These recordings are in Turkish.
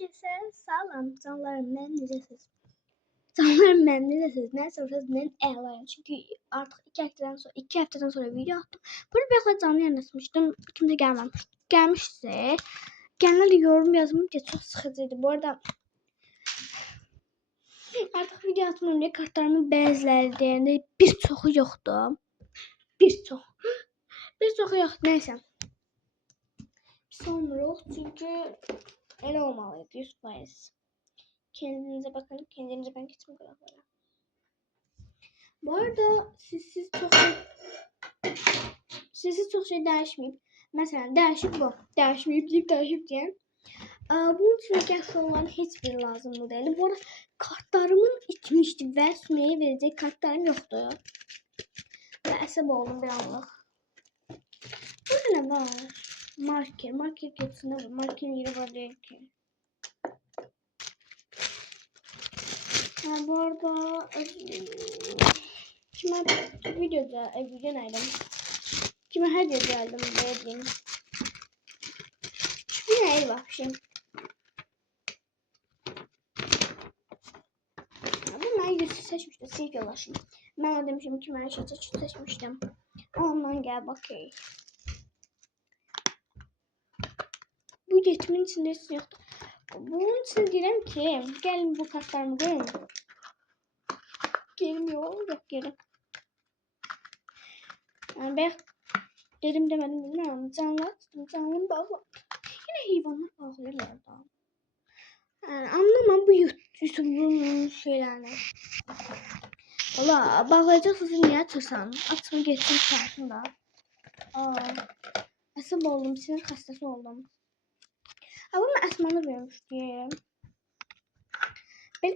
Herkese salam canlarım, ben necəsiz? Canlarım, ben necəsiz? Nə soruşasınız? Mən əlayım. Çünki artıq 2 həftədən sonra video atdım. Burada bir xətt canlı yayın açmışdım. Kimsə gəlməmiş. Gəlmişsə, gələnlər də yorum yazmış ki, çox sıxıcıydı. Bu arada artıq video atmıyorum diye kartlarımın bəziləri deyəndə bir çoxu yoxdur. Bir çoxu yoxdur. Nəysə. Sonra çünkü öyle olmalıydı 100%. Kendinize bakın, kendinize ben geçim kulaklara. Bu arada sizsiz çok şey değişmeyip, mesela değişip bu, değişip diye. Bunun için yaşlı olan hiçbir lazımlı değil. Bu arada kartlarımın itmişti ve Sümeyye verecek kartlarım yoktu. Ve əsəb oldum bir anlık. Burada ne var? Marker geçsin ama markerin yeri var değil ki. Bu arada kime video nereden? Kime her video geldim dediğim. Bir el var şey. Ben yüzü seçmiştim. Silke ulaşım. Ben de demişim kime her şeyi seçmiştim. Ondan gel bakayım. Bu geçimin içinde hiç yoktu. Bunun için diyelim ki gelin bu kartlarımı görün. Gelmiyor. Yok geri. Yani ben dedim demedim bilmiyorum. Canlı bağlı. Yine hayvanlar bağlıyorlar da. Yani anlamam bu YouTube'un şeylerini. Valla bağlayacaksınız niye açırsan? Açma geçsin karşında. Asıl oldum. Sinir hastası oldum. Ama ben asmanı vermiştim. Ben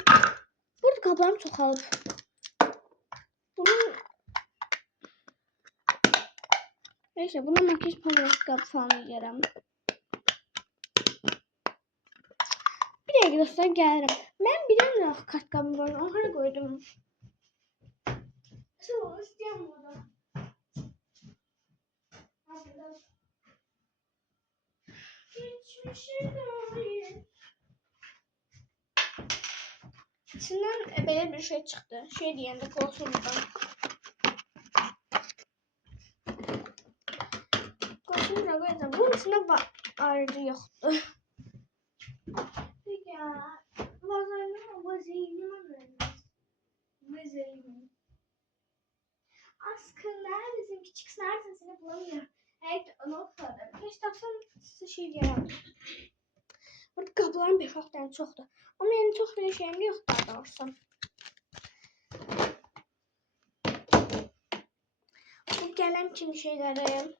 burada kaplarım çoxalıb. Bunun neyse buna makyaj paleti kapı falan yiyərəm. Bir dəqiqə dostlar gəlirim. Mən bilirəm kart qabımı var. Onu hara qoydum? Nasıl olur? İstəyəm burada. Geçmişe dair. İçinden böyle bir şey çıktı. Şey diyende kolsuzdan. Kolsuzdan koyacağım. Bunun içinde ayrıcı yoktu. Ya. Vazelin. Askında bizim küçük sınavsın seni bulamıyorum. Evet onu okudu. Keşke tapsam size şey diyemem. Burada kapıların 5-6 tane çoxdur. Ama yani çox belə şeyim yox daha doğrusu. Bu gələn kimi şeyləri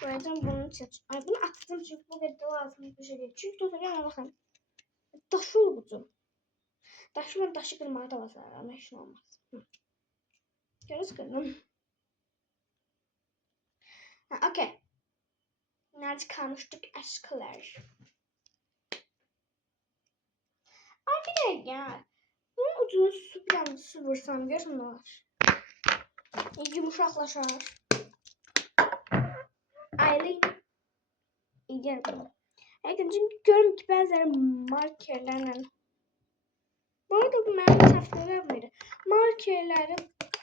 koyacağım bunun için. Ay bunu attım çünkü bu qədər lazım bir şey değil. Çünkü tutacağım bakın. Daşı olgucu. Daşı kırmağa da basarım ama heç nə olmaz. Görürsünüz kırdım. Okey. Nerede kalmıştık aşklar? Bir dakika. Bunun ucunu bir vursam görün ne var? Yumuşaklaşar. Aylin. İyi bunu. Evet çünkü görün ki bazıları markerlerle. Bu arada bu mənim safları mıydı? Markerleri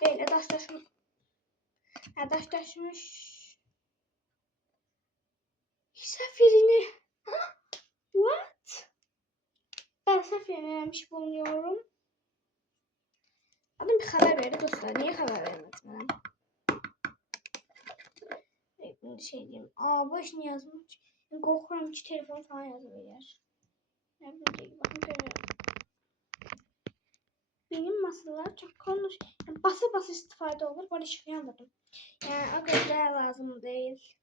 böyle daşlaşmış. Safirini. What? Ben safirini vermiş bulunuyorum. Adam bir haber verdi dostlar. Niye haber vermedi bana? Bir şey diyeyim. Bu iş ne yazmış? Korkuyorum ki telefon falan yazabilir. Ne bileyim bakın görüyorum. Benim masalar çok konuş. Yani basa istifade olur. Böyle şık yanmadım. Yani o kadar lazım değil.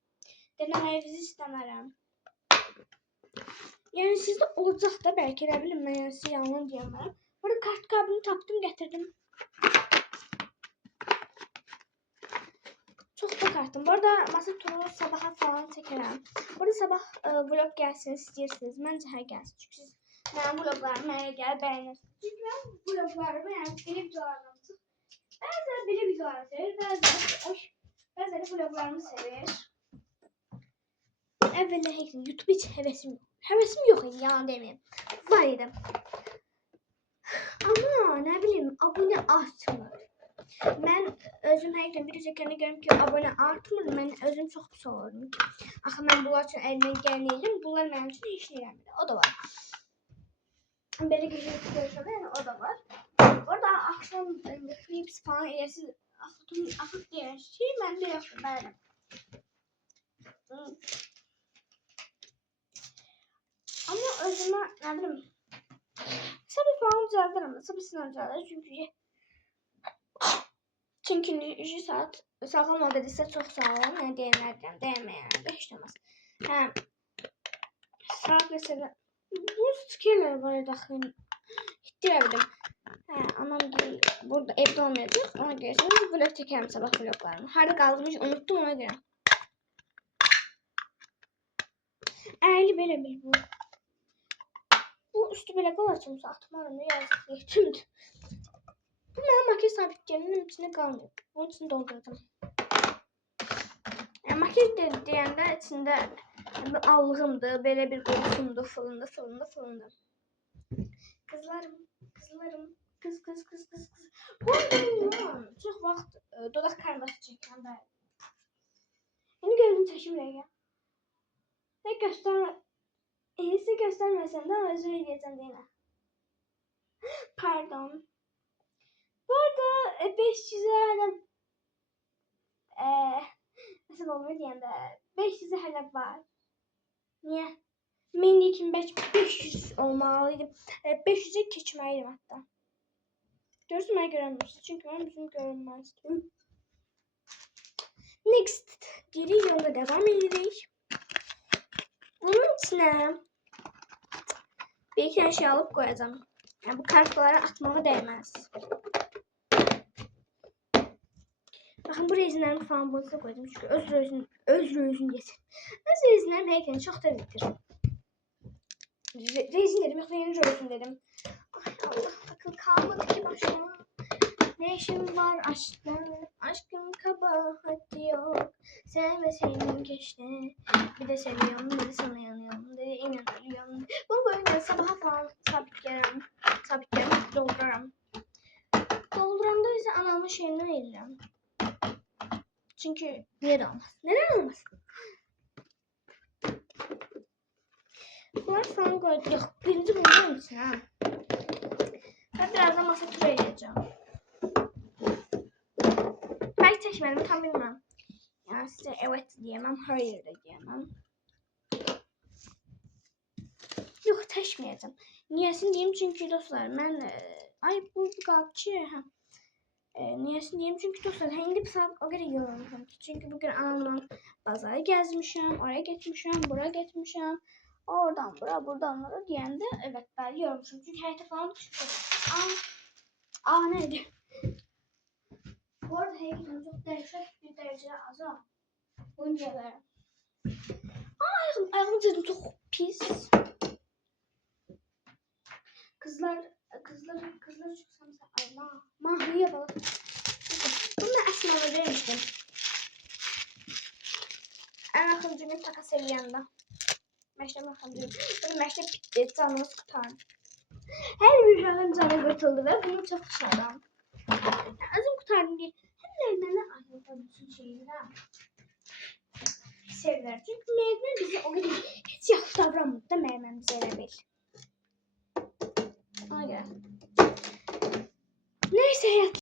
Denemenizi istəmərəm. Yani sizde olacaq da belki ne bileyim ben yani size yalan diyemem. Burada kart kabını tapdım getirdim. Çok da kartım. Bu arada masa turu sabaha falan çekerim. Burada sabah vlog gelsin istiyorsunuz. Bence her gelsin. Çünkü siz benim vloglarıma gel beğenirsiniz. Çünkü ben vloglarıma yani biri videolarımı bazıları biri videolarımı sever. Bazıları vloglarımı sever. Evvela YouTube hiç hevesim yok. Həvəsim yox idi, yalan deməyim. Var idi. Amma nə bilim, abunə artmır. Mən özüm həqiqətən video çəkəndə görürüm ki, abunə artmır. Mən özüm çox pis olurum ki, axı mən bunlar üçün əlimdən gələni edirəm, bunlar mənim üçün heç nə eləmir. O da var. Belə görüşəndə, yəni o da var. Orada axşam clips falan eləsiz axıb deyəş ki, məndə yoxdur, bəli. Amma özümə, nə bilim, sabır falan düzəldirəm, sabır sinir düzəldir, çünki 2 saat sağlam ol dediysə çox sağ olun, yəni deyənlərdən, deyəməyənlərdən heç olmaz. Hə, saat mesela, bu fikirlər var idi axı, itdirəbildim. Hə, anam deyil, burada evdə olmayacaq, ona görə vlog çəkərəm sabah vloglarımı. Harada qaldığımı unuttum, ona görə. Əyli belə bir bu. Bu üstü belə qalacaq, atmaram, yazıq yetimdir. Bu mənim makyaj sabitlərinin içində qalmıyor. Bunun için doldurdum. Yəni, makyaj deyəndə içində allığımdır, belə bir qoxusumdur, fılındı. Qızlarım, qız. Bu arada çox vaxt dodaq karması çəkirəm bəli. Yəni gözüm çəkimrək ya. Nə göstərmə. Heç göstərməsəm də özür eləyəcəm deyinə. Pardon. Bu arada 500'e hala nasıl olmuyor deyəndə 500'e hala var. Niyə? Mən 2500 olmalıydım. 500'e keçməliydim hatta. Görürsün mənə görünmürsün. Çünki mən bizim görünməzdim. Next. Geri yolda devam edirik. Bunun içine bir iki şey alıp koyacağım. Yani bu kartları atmama değmez. Bakın bu rezinlerimi falan bozuğa koydum çünkü öz rezin getir. Öz rezinlerim heyken çok da bitir. Rezin dedim yoksa yeni rezin dedim. Ay Allah akıl kalmadı ki başıma. Ne işim var aşkım kabahat yok. Sevmeseydim keşke. Bir de seviyorum, bir de sana yanıyorum, bir de inanıyorum. Bunu böyle sabaha falan sabitlerim, doldururum. Dolduramda ise anamın şeyini veririm. Çünkü niye de olmaz? Neden olmaz? Bunlar falan koyduk. Yok, birinci bunun için ha. Ben birazdan masa turu edeceğim. Belki çekmedim, tam bilmem. Yani size evet diyemem, hayır da diyemem. Yok, taşmayacağım. Niyesini diyeyim çünkü dostlar ben ay bu kapçı ha. Niyesini diyeyim çünkü dostlar hangi bir saat o kadar yorulmuşum ki. Çünkü bugün anamla pazara gezmişim, oraya gitmişim, buraya gitmişim. Oradan buraya, buradan buraya diyende evet ben yorulmuşum. Çünkü hayata falan düşmüşüm. Neydi? Bu arada heykelim çok dehşet bir derecede az ama. Bunca verim. Ayağım dedim çok pis. Kızlar çıksam Allah. Mahliye bak. Bunu Esma'la demiştim. En akıncı gün takas eləyəndə. Məşləmə akıncı. Bunu məşlə bitdi. Canımız qutardı. Her bir uşağın canı qurtuldu ve bunu çok şadam. Özüm qutardım diye. Hem de mənə ayrıldı bütün şeyler. Sevdiler. Çünkü Mehmet bizi o kadar hiç yaxşı davranmadı da Mehmet bize elə bil.